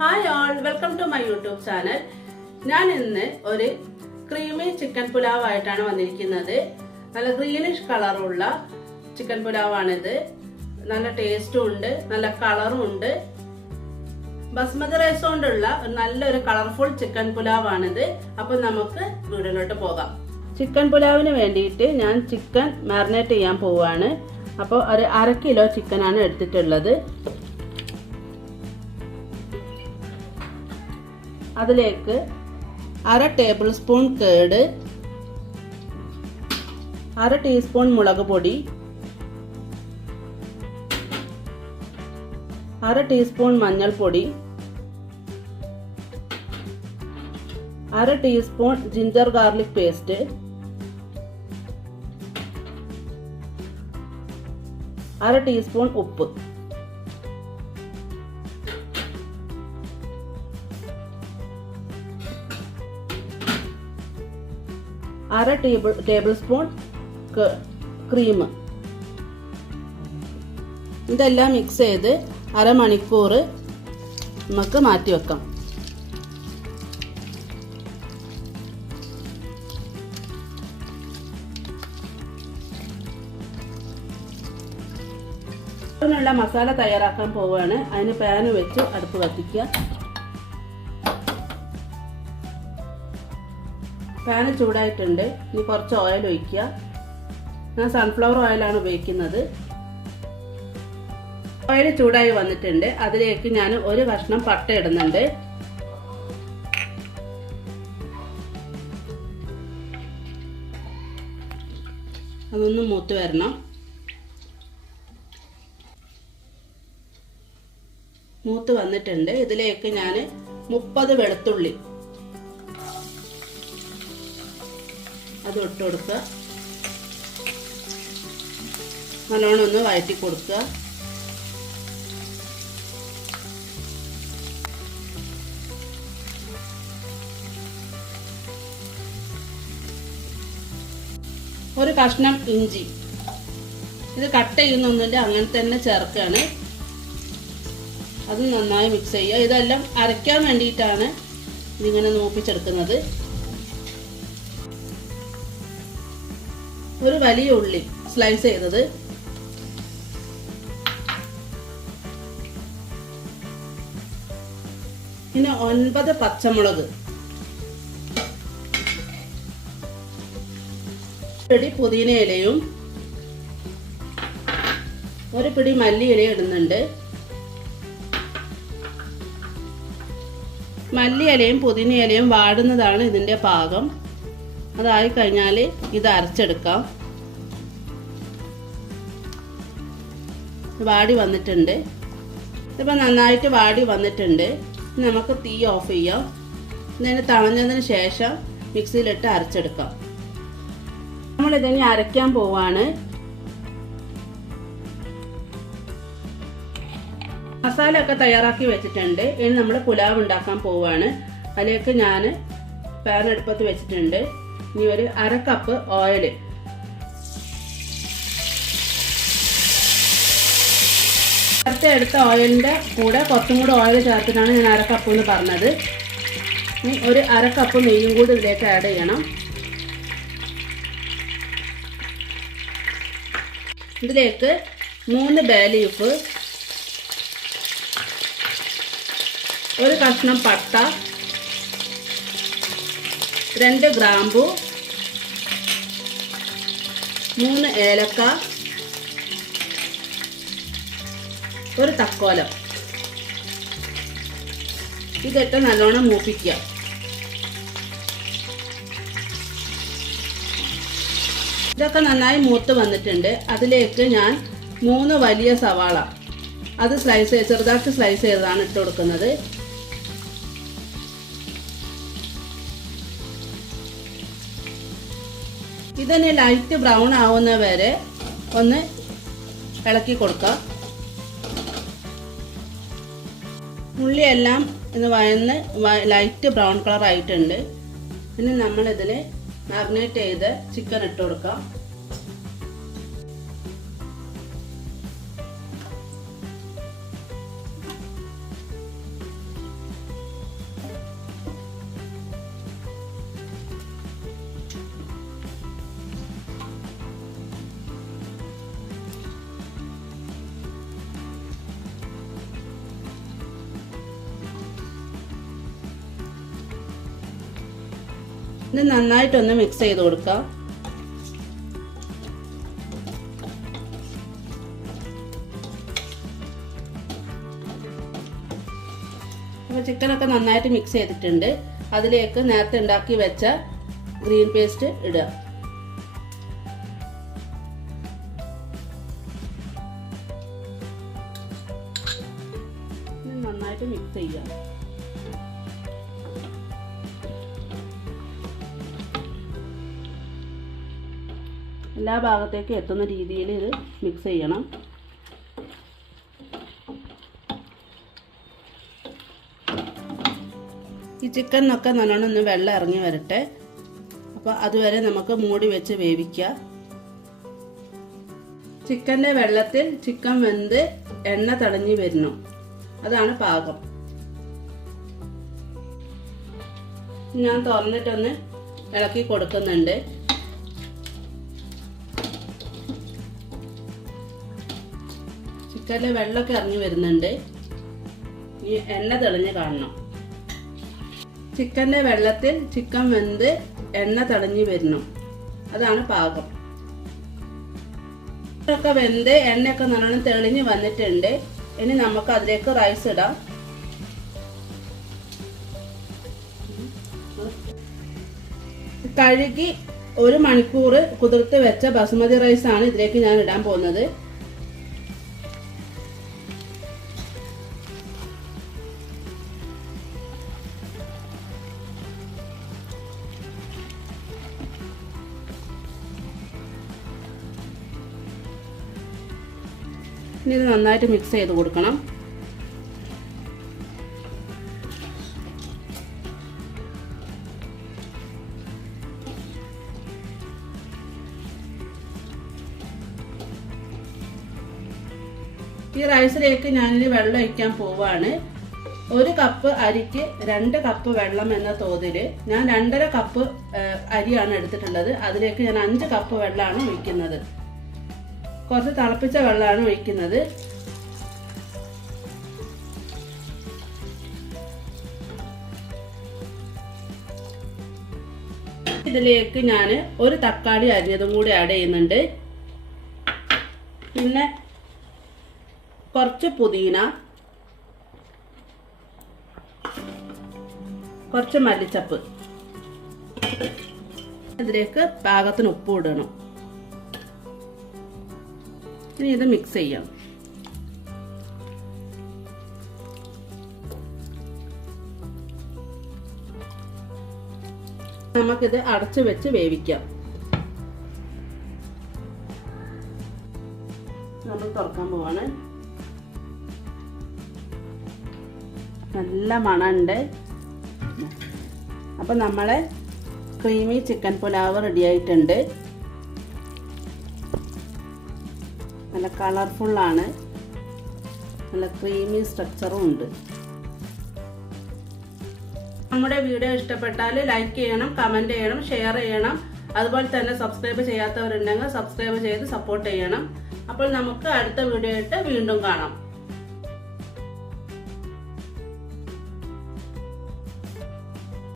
Hi all, welcome to my YouTube channel. ഞാൻ ഇന്ന് ഒരു ക്രീമി ചിക്കൻ പുലാവ് ആയിട്ടാണ് വന്നിരിക്കുന്നത്. നല്ല ഗ്രീനിഷ് കളറുള്ള ചിക്കൻ പുലാവാണിത്. നല്ല ടേസ്റ്റും ഉണ്ട്, നല്ല കളറും ഉണ്ട്. ബസ്മതി റൈസ് കൊണ്ടുള്ള നല്ലൊരു കളർഫുൾ ചിക്കൻ പുലാവാണിത്. അപ്പൊ നമുക്ക് വീഡിയോയിലോട്ട് പോകാം. ചിക്കൻ പുലാവിന് വേണ്ടിയിട്ട് ഞാൻ ചിക്കൻ മാരിനേറ്റ് ചെയ്യാൻ പോവാണ്. അപ്പോൾ ഒരു 1/2 കിലോ ചിക്കനാണ് എടുത്തിട്ടുള്ളത്. അതിലേക്ക് 1/2 ടേബിൾ സ്പൂൺ കേട്, 1/2 ടീസ്പൂൺ മുളക് പൊടി, 1/2 ടീസ്പൂൺ മഞ്ഞൾപ്പൊടി, 1/2 teaspoon ginger garlic paste, 1/2 teaspoon ഉപ്പ്. അര ടേബിൾ സ്പൂൺ ക്രീം. ഇതെല്ലാം മിക്സ് ചെയ്ത് അരമണിക്കൂർ നമുക്ക് മാറ്റി വെക്കാം. അതിനുള്ള മസാല തയ്യാറാക്കാൻ പോവുകയാണ്. അതിന് പാൻ വെച്ച് അടുപ്പ് കത്തിക്കുക. പാന് ചൂടായിട്ടുണ്ട്. ഇനി കുറച്ച് ഓയിൽ ഒഴിക്കുക. ഞാൻ സൺഫ്ലവർ ഓയിലാണ് ഉപയോഗിക്കുന്നത്. ഓയിൽ ചൂടായി വന്നിട്ടുണ്ട്. അതിലേക്ക് ഞാൻ ഒരു കഷ്ണം പട്ട ഇടുന്നുണ്ട്. അതൊന്ന് മൂത്ത് വരണം. മൂത്ത് വന്നിട്ടുണ്ട്. ഇതിലേക്ക് ഞാൻ 30 വെളുത്തുള്ളി അത് ഇട്ട് കൊടുക്കുക. നല്ലോണം ഒന്ന് വഴറ്റി കൊടുക്കുക. ഒരു കഷ്ണം ഇഞ്ചി, ഇത് കട്ട് ചെയ്യുന്നൊന്നുമില്ല, അങ്ങനെ തന്നെ ചേർക്കുകയാണ്. അത് നന്നായി മിക്സ് ചെയ്യുക. ഇതെല്ലാം അരയ്ക്കാൻ വേണ്ടിയിട്ടാണ് ഇതിങ്ങനെ മൂപ്പിച്ചെടുക്കുന്നത്. ഒരു വലിയ ഉള്ളി സ്ലൈസ് ചെയ്തത്, പിന്നെ 9 പച്ചമുളക്, പിടി പുതിന ഇലയും ഒരു പിടി മല്ലി ഇലയും ഇടുന്നുണ്ട്. മല്ലി ഇലയും പുതിന ഇലയും വാടുന്നതാണ് ഇതിന്റെ പാകം. അതായി കഴിഞ്ഞാൽ ഇത് അരച്ചെടുക്കാം. വാടി വന്നിട്ടുണ്ട്. ഇതിപ്പോൾ നന്നായിട്ട് വാടി വന്നിട്ടുണ്ട്. നമുക്ക് തീ ഓഫ് ചെയ്യാം. ഇതിന് തണഞ്ഞതിന് ശേഷം മിക്സിയിലിട്ട് അരച്ചെടുക്കാം. നമ്മളിതിനെ അരയ്ക്കാൻ പോവാണ്. മസാല ഒക്കെ തയ്യാറാക്കി വെച്ചിട്ടുണ്ട്. ഇനി നമ്മൾ പുലാവ് ഉണ്ടാക്കാൻ പോവാണ്. അതിലേക്ക് ഞാൻ പാൻ അടുപ്പത്ത് വെച്ചിട്ടുണ്ട്. ഇനി ഒരു 1/2 കപ്പ് ഓയിൽ, നേരത്തെ എടുത്ത ഓയിലിൻ്റെ കൂടെ കുറച്ചും കൂടെ ഓയിൽ ചേർത്തിട്ടാണ് ഞാൻ 1/2 കപ്പ് എന്ന് പറഞ്ഞത്. ഇനി ഒരു 1/2 കപ്പ് നെയ്യും കൂടി ഇതിലേക്ക് ആഡ് ചെയ്യണം. ഇതിലേക്ക് 3 ബേ ലീഫ്, ഒരു കഷ്ണം പട്ട, 2 ഗ്രാമ്പു, 3 ഏലക്ക, ഒരു തക്കോലം. ഇതിട്ട് നല്ലോണം മൂപ്പിക്കുക. ഇതൊക്കെ നന്നായി മൂത്ത് വന്നിട്ടുണ്ട്. അതിലേക്ക് ഞാൻ 3 വലിയ സവാള അത് ചെറുതാക്കി സ്ലൈസ് ചെയ്തതാണ് ഇട്ട് കൊടുക്കുന്നത്. ഇതിന് ലൈറ്റ് ബ്രൗൺ ആവുന്ന വരെ ഒന്ന് ഇളക്കി കൊടുക്കുക. ഉള്ളിയെല്ലാം ഇത് വഴന്ന് ലൈറ്റ് ബ്രൗൺ കളർ ആയിട്ടുണ്ട്. ഇനി നമ്മളിതിൽ മാരിനേറ്റ് ചെയ്ത് ചിക്കൻ ഇട്ട് കൊടുക്കാം. ഇത് നന്നായിട്ടൊന്ന് മിക്സ് ചെയ്ത് കൊടുക്കാം. അപ്പോൾ ചിക്കനൊക്കെ നന്നായിട്ട് മിക്സ് ചെയ്തിട്ടുണ്ട്. അതിലേക്ക് നേരത്തെ ഉണ്ടാക്കി വെച്ച ഗ്രീൻ പേസ്റ്റ് ഇടുക. നന്നായിട്ട് മിക്സ് ചെയ്യുക. എല്ലാ ഭാഗത്തേക്കും എത്തുന്ന രീതിയിൽ ഇത് മിക്സ് ചെയ്യണം. ഈ ചിക്കനൊക്കെ നല്ലോണം ഒന്ന് വെള്ളം ഇറങ്ങി വരട്ടെ. അപ്പോൾ അതുവരെ നമുക്ക് മൂടി വെച്ച് വേവിക്കാം. ചിക്കൻ്റെ വെള്ളത്തിൽ ചിക്കൻ വെന്ത് എണ്ണ തടഞ്ഞു വരുന്നു. അതാണ് പാകം. ഞാൻ തുറന്നിട്ടൊന്ന് ഇളക്കി കൊടുക്കുന്നുണ്ട്. ചിക്കനിലെ വെള്ളമൊക്കെ ഇറങ്ങി വരുന്നുണ്ട്. ഈ എണ്ണ തെളിഞ്ഞ് കാണണം. ചിക്കൻ്റെ വെള്ളത്തിൽ ചിക്കൻ വെന്ത് എണ്ണ തടഞ്ഞു വരുന്നു. അതാണ് പാകം. ഒക്കെ വെന്ത് എണ്ണയൊക്കെ നല്ലോണം തെളിഞ്ഞ് വന്നിട്ടുണ്ട്. ഇനി നമുക്ക് അതിലേക്ക് റൈസ് ഇടാം. കഴുകി 1 മണിക്കൂർ കുതിർത്ത് വെച്ച ബസുമതി റൈസ് ആണ് ഇതിലേക്ക് ഞാൻ ഇടാൻ പോകുന്നത്. ഇനി ഇത് നന്നായിട്ട് മിക്സ് ചെയ്ത് കൊടുക്കണം. ഈ റൈസിലേക്ക് ഞാനിനി വെള്ളം ഒഴിക്കാൻ പോവാണ്. 1 കപ്പ് അരിക്ക് 2 കപ്പ് വെള്ളം എന്ന തോതില് ഞാൻ 2.5 കപ്പ് അരിയാണ് എടുത്തിട്ടുള്ളത്. അതിലേക്ക് ഞാൻ 5 കപ്പ് വെള്ളമാണ് ഒഴിക്കുന്നത്. കുറച്ച് തിളപ്പിച്ച വെള്ളമാണ് ഒഴിക്കുന്നത്. ഇതിലേക്ക് ഞാൻ 1 തക്കാളി അരിഞ്ഞതും കൂടി ആഡ് ചെയ്യുന്നുണ്ട്. പിന്നെ കുറച്ച് പുതിന, കുറച്ച് മല്ലിച്ചപ്പ്. ഇതിലേക്ക് പാകത്തിന് ഉപ്പ് ഇടണം. ഇനി ഇത് മിക്സ് ചെയ്യാം. നമുക്കിത് അടച്ചു വെച്ച് വേവിക്കാം. നമ്മൾ തുറക്കാൻ പോവാണ്. നല്ല മണമുണ്ട്. അപ്പം നമ്മളെ ക്രീമി ചിക്കൻ പുലാവ് റെഡി ആയിട്ടുണ്ട്. നല്ല കളർഫുള്ളാണ്. നല്ല ക്രീമി സ്ട്രക്ചറും ഉണ്ട്. നമ്മുടെ വീഡിയോ ഇഷ്ടപ്പെട്ടാൽ ലൈക്ക് ചെയ്യണം, കമൻറ്റ് ചെയ്യണം, ഷെയർ ചെയ്യണം. അതുപോലെ തന്നെ സബ്സ്ക്രൈബ് ചെയ്യാത്തവരുണ്ടെങ്കിൽ സബ്സ്ക്രൈബ് ചെയ്ത് സപ്പോർട്ട് ചെയ്യണം. അപ്പോൾ നമുക്ക് അടുത്ത വീഡിയോ ആയിട്ട് വീണ്ടും കാണാം.